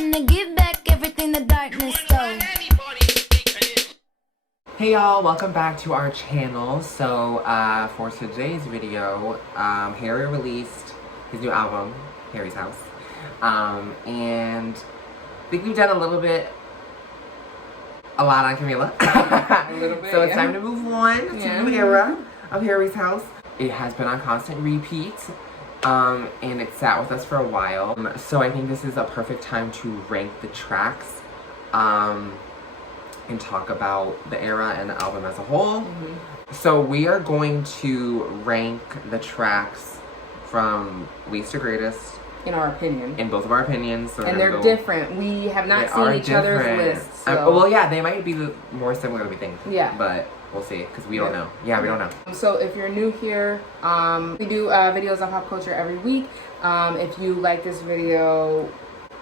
finna give back everything the darkness stole. Hey y'all, welcome back to our channel. So, for today's video, Harry released his new album, Harry's House. And I think we've done a lot on Camila. A little bit, so it's time to move on to the new era of Harry's House. It has been on constant repeat, and it sat with us for a while. So I think this is a perfect time to rank the tracks, and talk about the era and the album as a whole. So we are going to rank the tracks from least to greatest. In our opinion. In both of our opinions. So and they're different. We have not seen each other's lists. So. Well, yeah, they might be more similar than we think. Yeah. But we'll see, because we don't know. Yeah, we don't know. So if you're new here, we do videos on pop culture every week. If you like this video,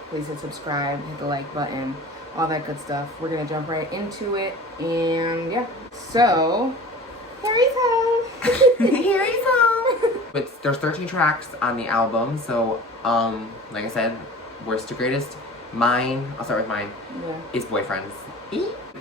please hit subscribe, hit the like button, all that good stuff. We're going to jump right into it. And yeah. So, Harry's Home. Harry's Home. But there's 13 tracks on the album. So, like I said, worst to greatest. Mine, I'll start with mine, is Boyfriends.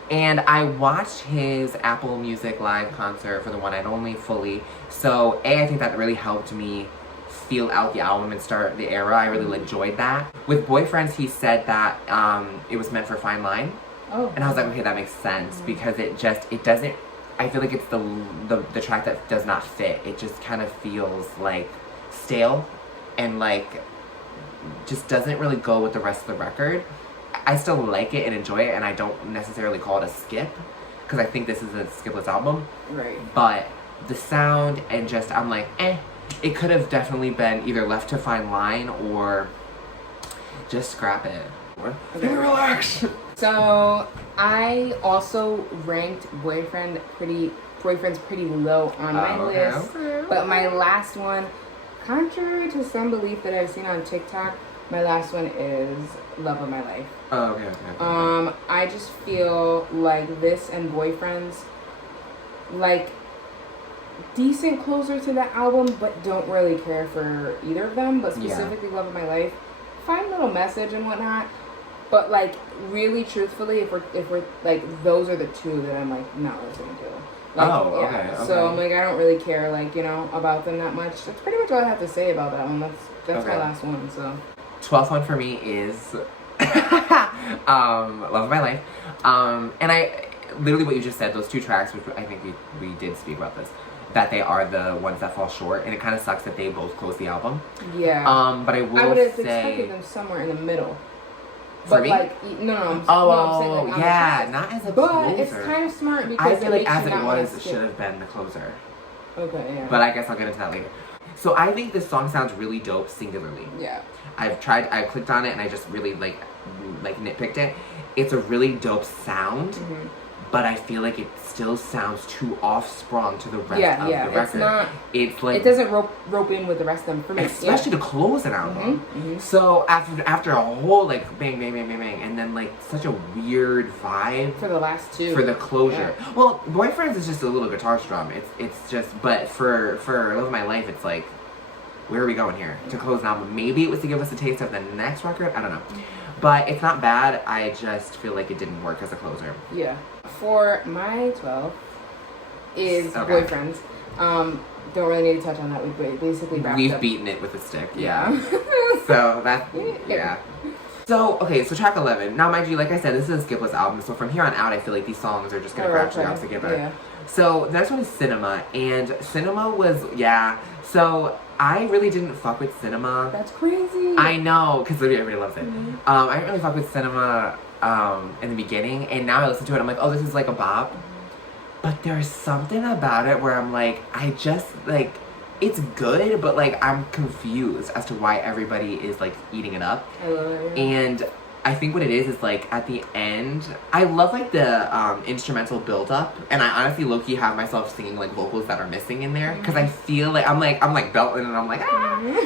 And I watched his Apple Music live concert for the One and Only fully. So, I think that really helped me feel out the album and start the era. I really enjoyed that. With Boyfriends, he said that it was meant for Fine Line. Oh. And I was like, okay, that makes sense, because it doesn't, I feel like it's the track that does not fit. It just kind of feels like stale and like just doesn't really go with the rest of the record. I still like it and enjoy it, and I don't necessarily call it a skip, because I think this is a skipless album. Right. But the sound and just, I'm like, it could have definitely been either left to Fine Line or just scrap it. Okay. Relax. So I also ranked Boyfriends pretty low on my list. Okay. But my last one, contrary to some belief that I've seen on TikTok, my last one is Love of My Life. Oh, okay. I just feel like this and Boyfriends, like, decent closer to the album, but don't really care for either of them. But specifically Love of My Life, fine little message and whatnot. But like, really truthfully, if we're like, those are the two that I'm like not listening to. Like, okay. So I'm like, I don't really care, like, you know, about them that much. That's pretty much all I have to say about that one. That's my last one. So 12th one for me is Love of My Life. And I literally what you just said, those two tracks, which I think we did speak about this, that they are the ones that fall short, and it kind of sucks that they both close the album. Yeah. But I would have say expected them somewhere in the middle. For me? Like, no, I'm saying, like, yeah, not as a but closer. It's kind of smart because I feel like it as it was, it should have been the closer. Okay, yeah. But I guess I'll get into that later. So I think this song sounds really dope singularly. Yeah. I clicked on it and I just really like nitpicked it. It's a really dope sound, but I feel like it still sounds too off-sprung to the rest of the record. It's like, it doesn't rope in with the rest of them for me. Especially to close an album. So after a whole like bang bang bang bang bang, and then like such a weird vibe for the last two for the closure. Yeah. Well, Boyfriends is just a little guitar strum. It's just, but for Love of My Life, it's like, where are we going here to close an album? Maybe it was to give us a taste of the next record. I don't know. But it's not bad. I just feel like it didn't work as a closer. Yeah. For my 12 is Boyfriends. Don't really need to touch on that. We've basically wrapped up. We've beaten it with a stick. Yeah. So that's, yeah. So, okay, so track 11. Now, mind you, like I said, this is a skipless album. So from here on out, I feel like these songs are just going to gradually out together. Yeah. So the next one is Cinema. And Cinema was, So I really didn't fuck with Cinema. That's crazy. I know, because everybody loves it. I didn't really fuck with Cinema in the beginning, and now I listen to it, I'm like, oh, this is like a bop. But there's something about it where I'm like, I just, like, it's good, but like, I'm confused as to why everybody is like eating it up. I love it. And I think what it is like at the end, I love like the instrumental build up, and I honestly low-key have myself singing like vocals that are missing in there, because I feel like I'm like belting and I'm like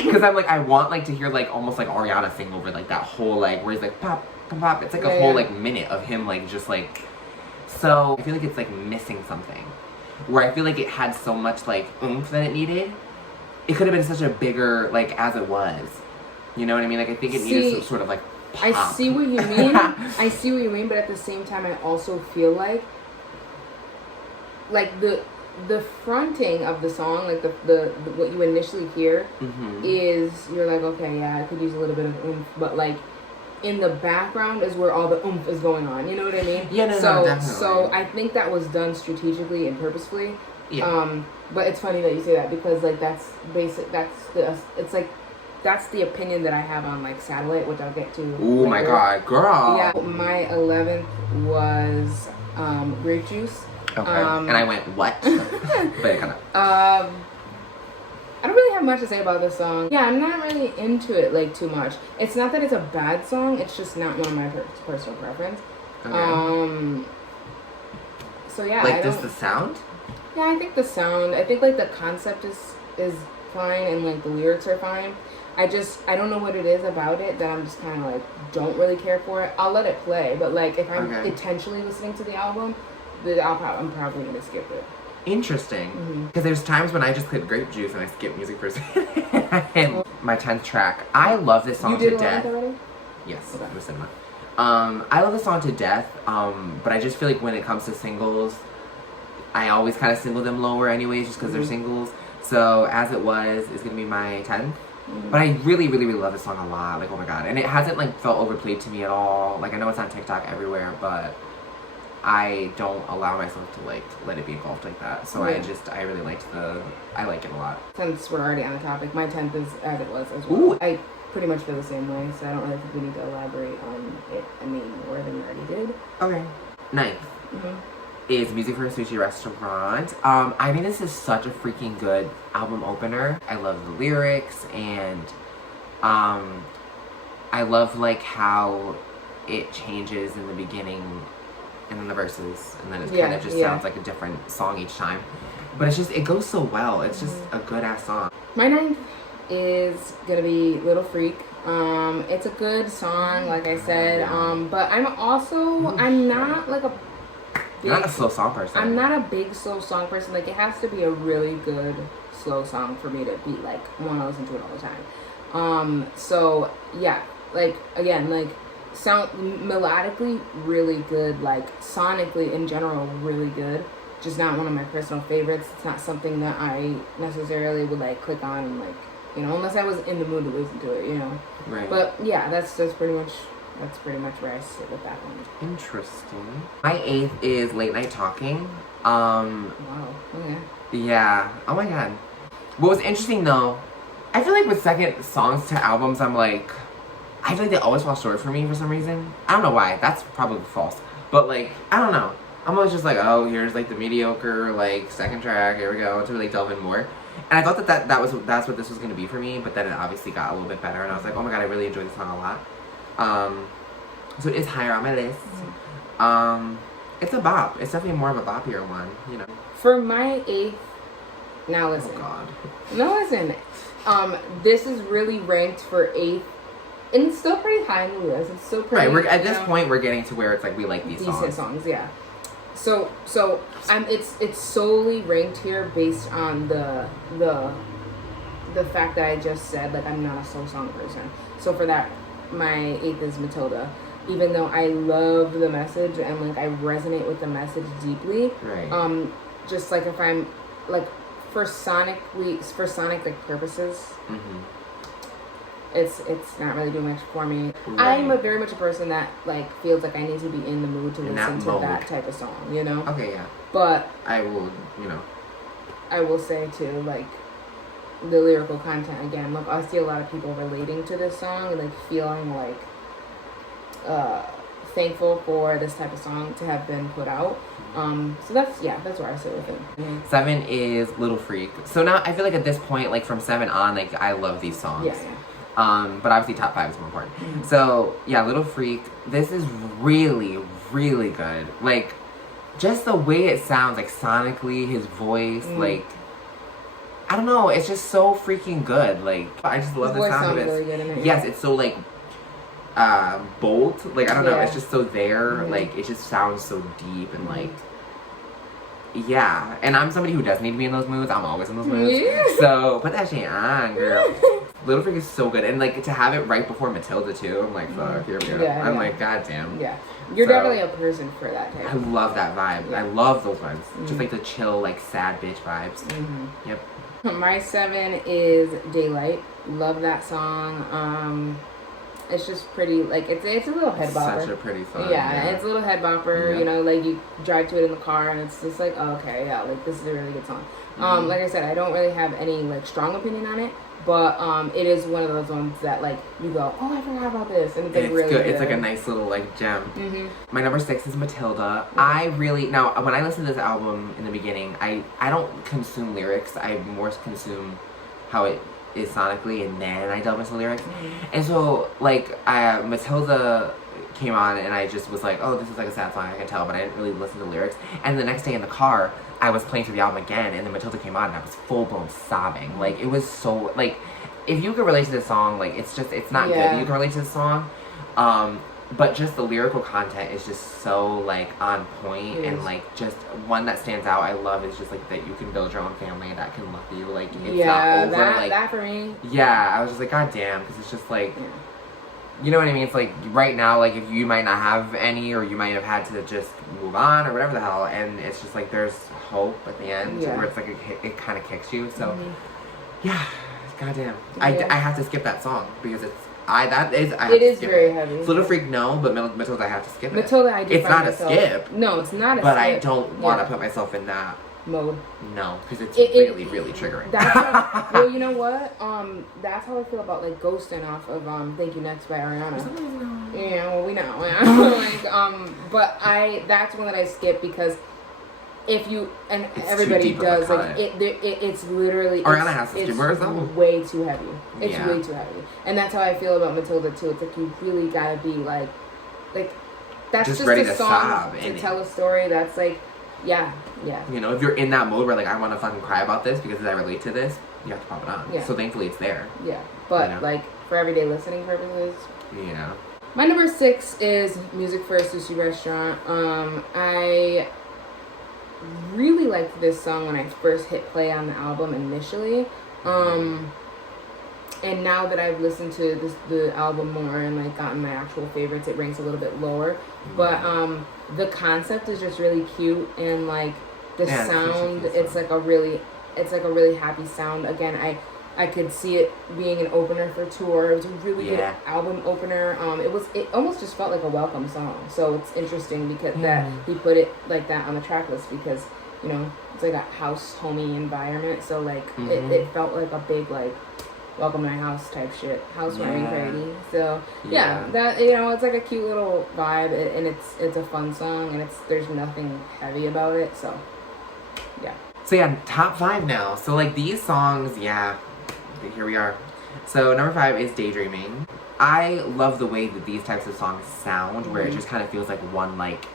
because I'm like, I want like to hear like almost like Ariana sing over like that whole like where he's like pop pop pop. It's like a whole like minute of him like just like, so I feel like it's like missing something, where I feel like it had so much like oomph that it needed. It could have been such a bigger like as it was. You know what I mean? Like, I think it needed some sort of, like, pop. I see what you mean. I see what you mean, but at the same time, I also feel like the fronting of the song, like the what you initially hear is, you're like, okay, yeah, I could use a little bit of oomph, but like in the background is where all the oomph is going on. You know what I mean? Yeah, no, definitely. So I think that was done strategically and purposefully. Yeah. But it's funny that you say that, because like that's basic. It's like that's the opinion that I have on like Satellite, which I'll get to. Oh my god, girl. Yeah, my 11th was Grape Juice. Okay. And I went, what? But kind of. I don't really have much to say about this song. Yeah, I'm not really into it like too much. It's not that it's a bad song. It's just not one of my personal preference. Okay. So yeah. Like, just the sound? Yeah, I think the sound. I think like the concept is fine, and like the lyrics are fine. I don't know what it is about it that I'm just kind of like don't really care for it. I'll let it play, but like if I'm intentionally listening to the album, then I'm probably gonna skip it. Interesting. Because there's times when I just click Grape Juice and I skip music for a second. My 10th track. I love this song to death. Already? Yes, Okay. it was cinema. I love this song to death. But I just feel like when it comes to singles, I always kind of single them lower anyways, just because they're singles. So As It Was is gonna be my 10th. But I really, really, really love this song a lot. Like, oh my god. And it hasn't like felt overplayed to me at all. Like, I know it's on TikTok everywhere, but I don't allow myself to like let it be engulfed like that. So I really I like it a lot. Since we're already on the topic, my 10th is As It Was as well. Ooh. I pretty much feel the same way, so I don't really think we need to elaborate on it more than we already did. Okay. 9th is Music for a Sushi Restaurant. I think this is such a freaking good album opener. I love the lyrics, and I love like how it changes in the beginning and then the verses, and then it kind of just sounds like a different song each time. But it's just, it goes so well. It's just a good ass song. My 9th is gonna be Little Freak. It's a good song, like I said. But I'm not like a You're not a slow song person. I'm not a big slow song person. Like, it has to be a really good slow song for me to be like want to listen to it all the time. So yeah, like again, like sound melodically really good, like sonically in general really good. Just not one of my personal favorites. It's not something that I necessarily would like click on and like, you know, unless I was in the mood to listen to it, you know. Right. But yeah, that's pretty much where I sit with that one. Interesting. My 8th is Late Night Talking. Wow. Okay. Yeah. Oh my god. What was interesting though, I feel like with second songs to albums, I feel like they always fall short for me for some reason. I don't know why. That's probably false. But like, I don't know. I'm always just like, oh, here's like the mediocre like second track. Here we go to like delve in more. And I thought that's what this was gonna be for me. But then it obviously got a little bit better, and I was like, oh my god, I really enjoyed this song a lot. So it is higher on my list. It's a bop. It's definitely more of a boppier one, you know. For my 8th, now listen. Oh god. No, listen. This is really ranked for 8th. And it's still pretty high in the list. It's still pretty. Right. We're at this point. We're getting to where it's like we like these decent songs. Yeah. So it's solely ranked here based on the fact that I just said like I'm not a slow song person. So for that, my 8th is Matilda. Even though I love the message and like I resonate with the message deeply. Right. Just like if I'm like for sonic like purposes. It's not really doing much for me. Right. I'm very much a person that like feels like I need to be in the mood to listen to that type of song, you know? Okay, yeah. But I will, you know. I will say too, like the lyrical content again. Look, I see a lot of people relating to this song and like feeling like thankful for this type of song to have been put out. So that's where I sit with it. 7 is Little Freak. So now I feel like at this point, like from 7 on, like I love these songs. Yeah. But obviously top 5 is more important. So yeah, Little Freak. This is really, really good. Like, just the way it sounds, like sonically, his voice, like, I don't know, it's just so freaking good. Like, I just love the sound of it. Really good in it. Yes, it's so like bold. Like, I don't know, it's just so there. Like, it just sounds so deep and like. Yeah, and I'm somebody who does need to be in those moods. I'm always in those moods. So put that shit on, girl. Little Freak is so good, and like to have it right before Matilda too. I'm like, fuck, here we go. Yeah, I'm yeah. like, goddamn. Yeah, you're So- definitely a person for that type. I love that vibe. Yeah. I love those vibes. Just like the chill, like sad bitch vibes. Mm-hmm. Yep. My 7 is Daylight. Love that song. It's just pretty, like, it's a little head bopper. Such a pretty song. Yeah, it's a little head bopper. Yeah. You know, like you drive to it in the car and it's just like, oh, okay, yeah, like this is a really good song. Mm-hmm. Like I said, I don't really have any like strong opinion on it, but it is one of those ones that like you go, oh, I forgot about this, and it's like It's really good. good. It's like a nice little like gem. Mm-hmm. My number 6 is Matilda. I really now when I listen to this album in the beginning, I don't consume lyrics. I more consume how it is sonically, and then I delve into lyrics. And so like Matilda came on, and I just was like, oh, this is like a sad song, I can tell, but I didn't really listen to lyrics. And the next day in the car, I was playing through the album again, and then Matilda came on, and I was full blown sobbing. Like it was so like, if you can relate to this song, like it's not good that you can relate to this song. But just the lyrical content is just so like on point, and like just one that stands out I love is just like that you can build your own family that can love you, like it's not over, that for me. Yeah, I was just like, god damn, because it's just like, you know what I mean? It's like right now, like if you might not have any, or you might have had to just move on or whatever the hell, and it's just like there's hope at the end where it's like it kind of kicks you. So yeah, goddamn, I have to skip that song because it is very heavy. Little Freak, no, but Matilda, I have to skip it. Matilda, I do. It's not myself, a skip. No, it's not a but skip. I don't want to put myself in that mode. No, because it's really, really triggering. That's how, well, you know what? That's how I feel about like Ghostin' off of Thank You Next by Ariana. Yeah, well, we know. Like, but that's one that I skip because if you and it's everybody does like it. It's literally Ariana has to skip her way too heavy. It's yeah. way too heavy, and that's how I feel about Matilda too. It's like you really gotta be like that's just ready a to song sob to tell a story. That's like. Yeah. You know, if you're in that mode where like I want to fucking cry about this because I relate to this, you have to pop it on. Yeah. So thankfully it's there. Yeah, but you know? like for everyday listening purposes. Yeah. My number 6 is Music for a Sushi Restaurant. I really liked this song when I first hit play on the album initially. And now that I've listened to the album more and like gotten my actual favorites, it ranks a little bit lower. But the concept is just really cute, and like the sound, it's like a really happy sound. Again, I could see it being an opener for tour. It was a really good album opener. It almost just felt like a welcome song. So it's interesting because that he put it like that on the track list because, you know, it's like a house homey environment. So like it felt like a big like welcome to my house type shit, housewarming party. So that, you know, it's like a cute little vibe, and it's a fun song, and there's nothing heavy about it. So So top 5 now. So like these songs, here we are. So number 5 is Daydreaming. I love the way that these types of songs sound, where it just kind of feels like one like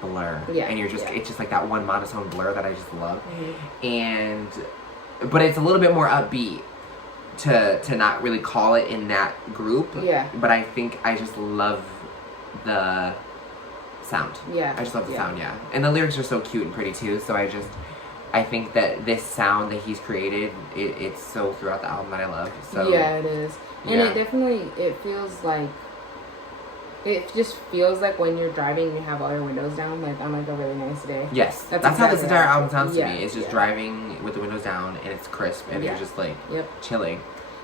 blur, and you're just it's just like that one monotone blur that I just love, but it's a little bit more upbeat. To not really call it in that group. Yeah. But I think I just love the sound. Yeah. I just love the sound, And the lyrics are so cute and pretty too, so I think that this sound that he's created, it's so throughout the album that I love. So yeah, it is. And it definitely, it just feels like when you're driving and you have all your windows down, like on like a really nice day. Yes. That's exactly how this entire album sounds to me. It's just driving with the windows down, and it's crisp, and you're just like chilling.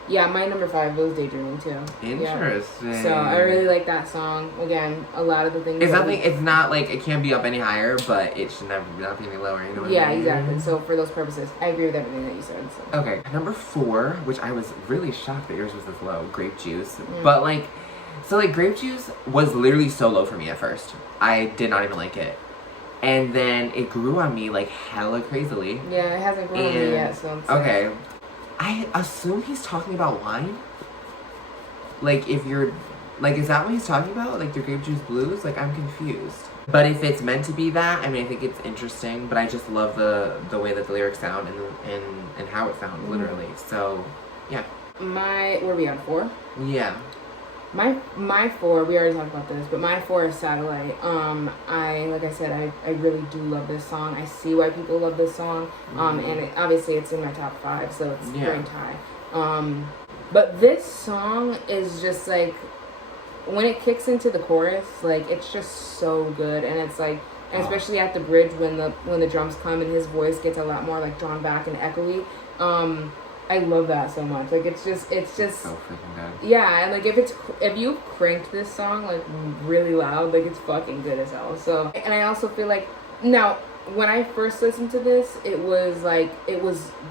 Yeah, my number 5 was Daydreaming too. Interesting. So I really like that song. Again, a lot of the things. It's not like it can't be up any higher, but it should never not be any lower. You know what I mean? Yeah, exactly. So for those purposes, I agree with everything that you said. So. Okay, number 4, which I was really shocked that yours was this low, Grape Juice. But Grape Juice was literally so low for me at first. I did not even like it. And then it grew on me like hella crazily. Yeah, it hasn't grown on me yet, so okay. I assume he's talking about wine. Like, if you're... Like, is that what he's talking about? Like, the Grape Juice Blues? Like, I'm confused. But if it's meant to be that, I mean, I think it's interesting. But I just love the way that the lyrics sound and how it sounds, literally. So, yeah. Were we on 4? Yeah. My 4, we already talked about this, but my 4 is Satellite. Like I said, I really do love this song. I see why people love this song. And obviously it's in my top 5, so it's ranked high. But this song is just like, when it kicks into the chorus, like it's just so good, and it's like, and especially at the bridge when the drums come and his voice gets a lot more like drawn back and echoey. I love that so much. Like it's just so freaking good. yeah, and like if you cranked this song like really loud, like it's fucking good as hell. So, and I also feel like now when I first listened to this, it was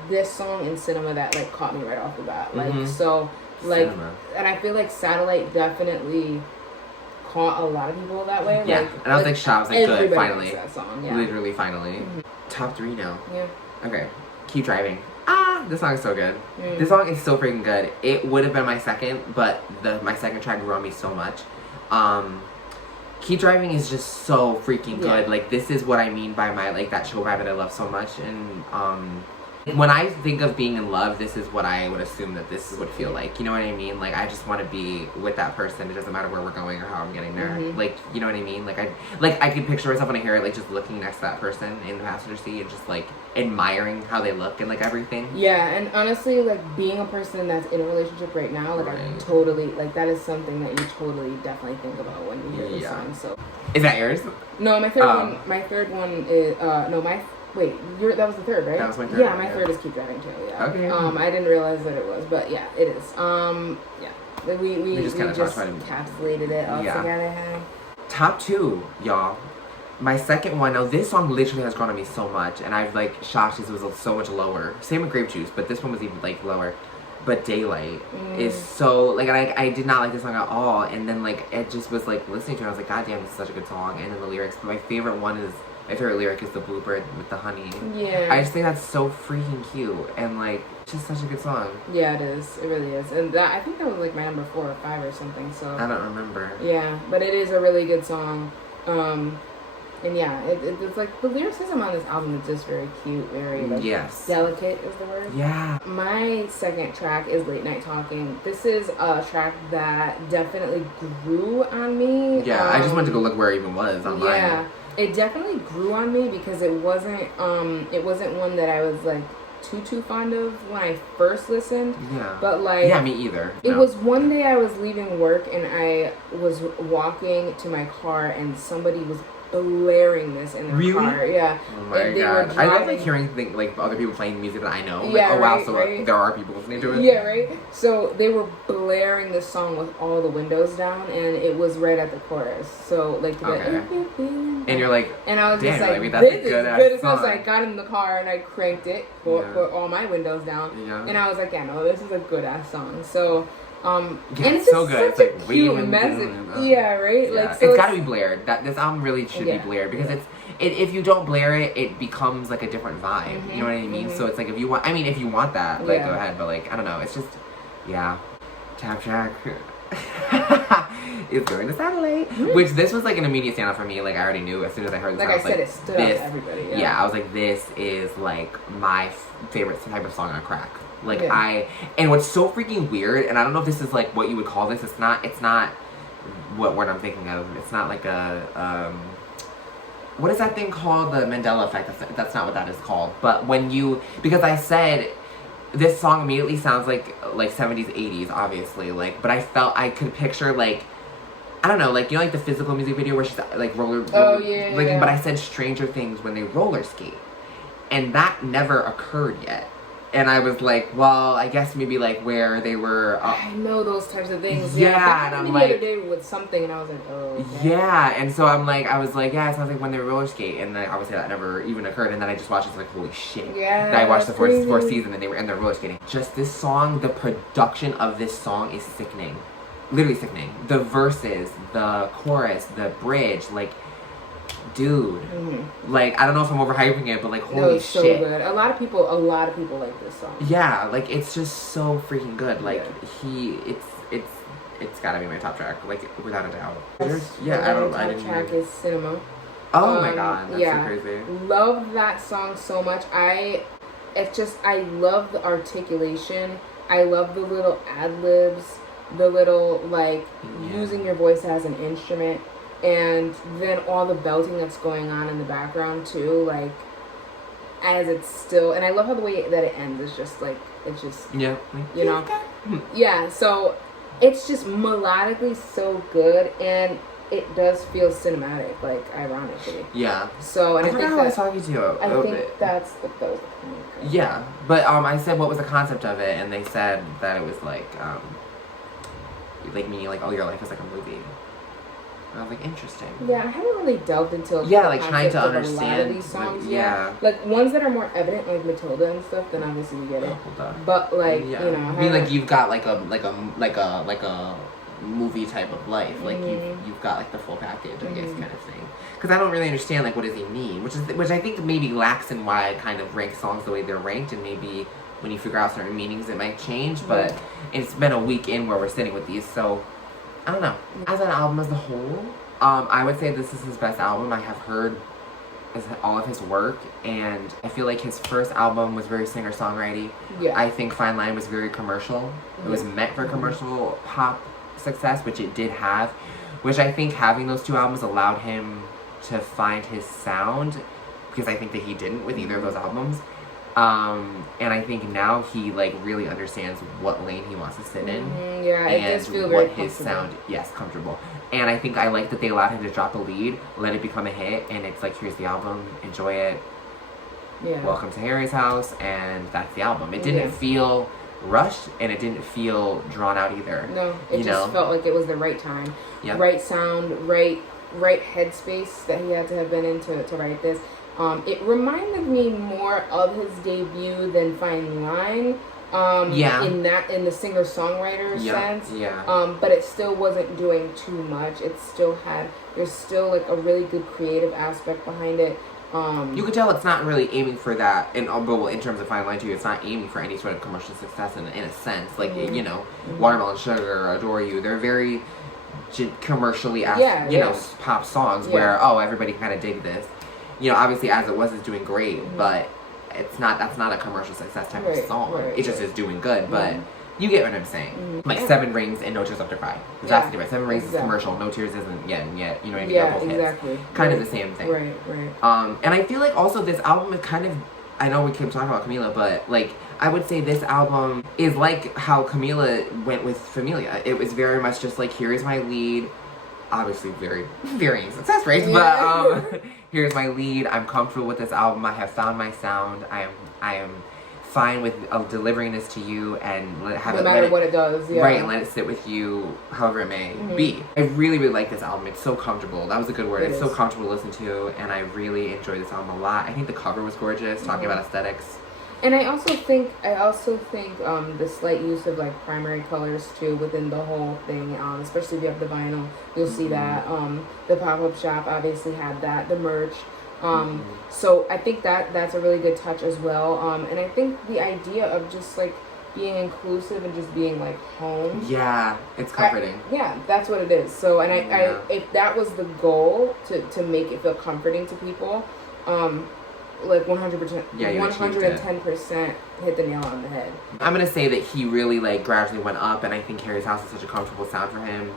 this song in Cinema that like caught me right off the bat. Like so like Cinema. And I feel like Satellite definitely caught a lot of people that way. Yeah, like, and I was like shocked. I was like, good, finally. That song, yeah. Literally, finally. Top 3 now. Yeah. Okay, Keep Driving. This song is so good. This song is so freaking good. It would have been my second, but my second track grew on me so much. Keep Driving is just so freaking good. Yeah. Like, this is what I mean by my, like, that chill vibe that I love so much. And, when I think of being in love, this is what I would assume that this would feel like. You know what I mean? Like, I just want to be with that person. It doesn't matter where we're going or how I'm getting there. Like, you know what I mean? Like, I could picture myself when I hear it, like, just looking next to that person in the passenger seat and just, like, admiring how they look and, like, everything. Yeah, and honestly, like, being a person that's in a relationship right now, like, I totally, like, that is something that you totally definitely think about when you hear this song, so. Is that yours? No, my third one is, wait, that was the third, right? That was my third. Yeah, my third is Keep Driving too. Yeah. Okay. I didn't realize that it was, but yeah, it is. Yeah. We just encapsulated it all together. Top 2, y'all. My second one. Now this song literally has grown on me so much, and I've like shocked because it was so much lower. Same with Grape Juice, but this one was even like lower. But Daylight is so like, and I did not like this song at all, and then like it just was like listening to it, I was like, God damn, this is such a good song. And then the lyrics. But my favorite lyric is the bluebird with the honey. Yeah. I just think that's so freaking cute, and like just such a good song. Yeah, it is. It really is. And I think that was like my number 4 or 5 or something. So I don't remember. Yeah, but it is a really good song. And yeah, it's like the lyricism on this album is just very cute, very like delicate is the word. Yeah. My second track is Late Night Talking. This is a track that definitely grew on me. Yeah, I just went to go look where it even was online. Yeah, it definitely grew on me because it wasn't one that I was like too fond of when I first listened. Yeah. But like, yeah, me either. It was one day I was leaving work and I was walking to my car and somebody was blaring this in their car. Yeah. Oh my god. I love like hearing like other people playing music that I know. Like, yeah, oh wow, so there are people listening to it. Yeah, right. So they were blaring this song with all the windows down, and it was right at the chorus. So like, and you're like, and I was just like, maybe that's this a good is good. song. So I got in the car and I cranked it, put all my windows down, and I was like, yeah, no, this is a good ass song. So. And it's so good. It's like cute message. Yeah, right. Yeah. Like so it's gotta be blared. This album really should be blared because if you don't blare it, it becomes like a different vibe. You know what I mean? So it's like if you want that, like go ahead. But like I don't know. It's just Tap Track is going to Satellite, which this was like an immediate standout for me. Like I already knew as soon as I heard this. Like I said, it stood out to everybody. Yeah, I was like, this is like my favorite type of song on crack. Like and what's so freaking weird, and I don't know if this is like what you would call this. It's not what word I'm thinking of. It's not like a what is that thing called? The Mandela effect. That's not what that is called. But because I said this song immediately sounds like 70s, 80s, obviously. Like, but I could picture like, I don't know, like, you know, like the Physical music video where she's like roller. Oh yeah. Like, but I said Stranger Things when they roller skate, and that never occurred yet. And I was like, well, I guess maybe like where they were. I know those types of things. Yeah, and I'm like, the other day with something, and I was like, oh. Okay. Yeah, and so I was like, yeah, it sounds like when they roller skate, and then obviously that never even occurred. And then I just watched it, like, holy shit. Yeah. Then I watched the fourth season, and they're roller skating. Just this song, the production of this song is sickening, literally sickening. The verses, the chorus, the bridge, like. Dude, like I don't know if I'm overhyping it, but like holy so shit, good. A lot of people like this song. Yeah, like it's just so freaking good. Like it's gotta be my top track, like without a doubt. I didn't. Track is Cinema. Oh my god, that's so crazy. Love that song so much. I love the articulation. I love the little ad libs, the little like using your voice as an instrument. And then all the belting that's going on in the background too, like as it's still, and I love how the way that it ends is just like It's just, Yeah. you know, yeah. So it's just melodically so good, and it does feel cinematic, like ironically. Yeah. So, and I I think forgot how I that, saw you too. I think that's the point. Yeah, but I said what was the concept of it, and they said that it was like meaning like, oh, your life is like a movie. And I was like, interesting. Yeah, I haven't really delved into Yeah, like trying to concept of a lot understand. of these songs. Like, Yeah, like ones that are more evident, like Matilda and stuff. Then obviously you get it. Hold on. But like Yeah. you know, I mean, like you've got like a movie type of life. Like you've got like the full package, I guess, kind of thing. Because I don't really understand like what does he mean, which I think maybe lacks in why I kind of rank songs the way they're ranked, and maybe when you figure out certain meanings it might change. But it's been a week in where we're sitting with these, so I don't know. As an album as a whole, I would say this is his best album. I have heard all of his work, and I feel like his first album was very singer-songwriting. Yeah. I think Fine Line was very commercial. It was meant for commercial pop success, which it did have, which I think having those two albums allowed him to find his sound, because I think that he didn't with either of those albums. And I think now he like really understands what lane he wants to sit in. Yeah, it and does feel very what his comfortable. sound, yes, comfortable. And I think I like that they allowed him to drop a lead, let it become a hit, and it's like, here's the album, enjoy it. Yeah. Welcome to Harry's house, and that's the album. It didn't feel rushed, and it didn't feel drawn out either. No, it just felt like it was the right time, right sound, right headspace that he had to have been in to write this. It reminded me more of his debut than Fine Line. In the singer-songwriter sense. Yeah. But it still wasn't doing too much. There's still like a really good creative aspect behind it. You could tell it's not really aiming for that, and well, in terms of Fine Line too, it's not aiming for any sort of commercial success in a sense. Like you know, Watermelon Sugar, Adore You, they're very commercially pop songs where everybody kind of dig this. You know, obviously As It Was is doing great, but that's not a commercial success type of song. It just is doing good, but you get what I'm saying. Like Seven Rings and No Tears Left to Cry. Exactly right. Seven Rings is commercial, No Tears isn't yet, you know what I mean? Yeah, both exactly. Hits. Kind of the same thing. Right. And I feel like also this album is kind of, I know we keep talking about Camila, but like I would say this album is like how Camila went with Familia. It was very much just like, here is my lead. Obviously very varying success rates, but here's my lead. I'm comfortable with this album. I have found my sound. I am fine with delivering this to you, and let it does, right, and let it sit with you however it may be. I really, really like this album. It's so comfortable. That was a good word. It's so comfortable to listen to, and I really enjoyed this album a lot. I think the cover was gorgeous, talking about aesthetics. And I also think the slight use of like primary colors too within the whole thing, especially if you have the vinyl, you'll see that. The pop-up shop obviously had that, the merch. So I think that's a really good touch as well. And I think the idea of just like being inclusive and just being like home. Yeah, it's comforting. That's what it is. So, and I if that was the goal to make it feel comforting to people, like 100%, 110% hit the nail on the head. I'm gonna say that he really like gradually went up, and I think Harry's House is such a comfortable sound for him.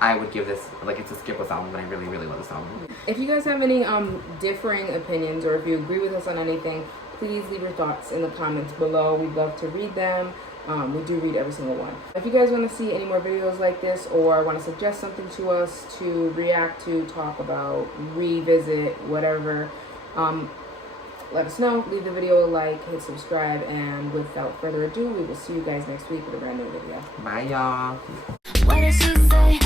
I would give this, like, it's a skipless album, and I really, really love this album. If you guys have any differing opinions, or if you agree with us on anything, please leave your thoughts in the comments below. We'd love to read them. We do read every single one. If you guys want to see any more videos like this, or want to suggest something to us to react to, talk about, revisit, whatever, let us know. Leave the video a like, hit subscribe, and without further ado, we will see you guys next week with a brand new video. Bye, y'all. What did she say?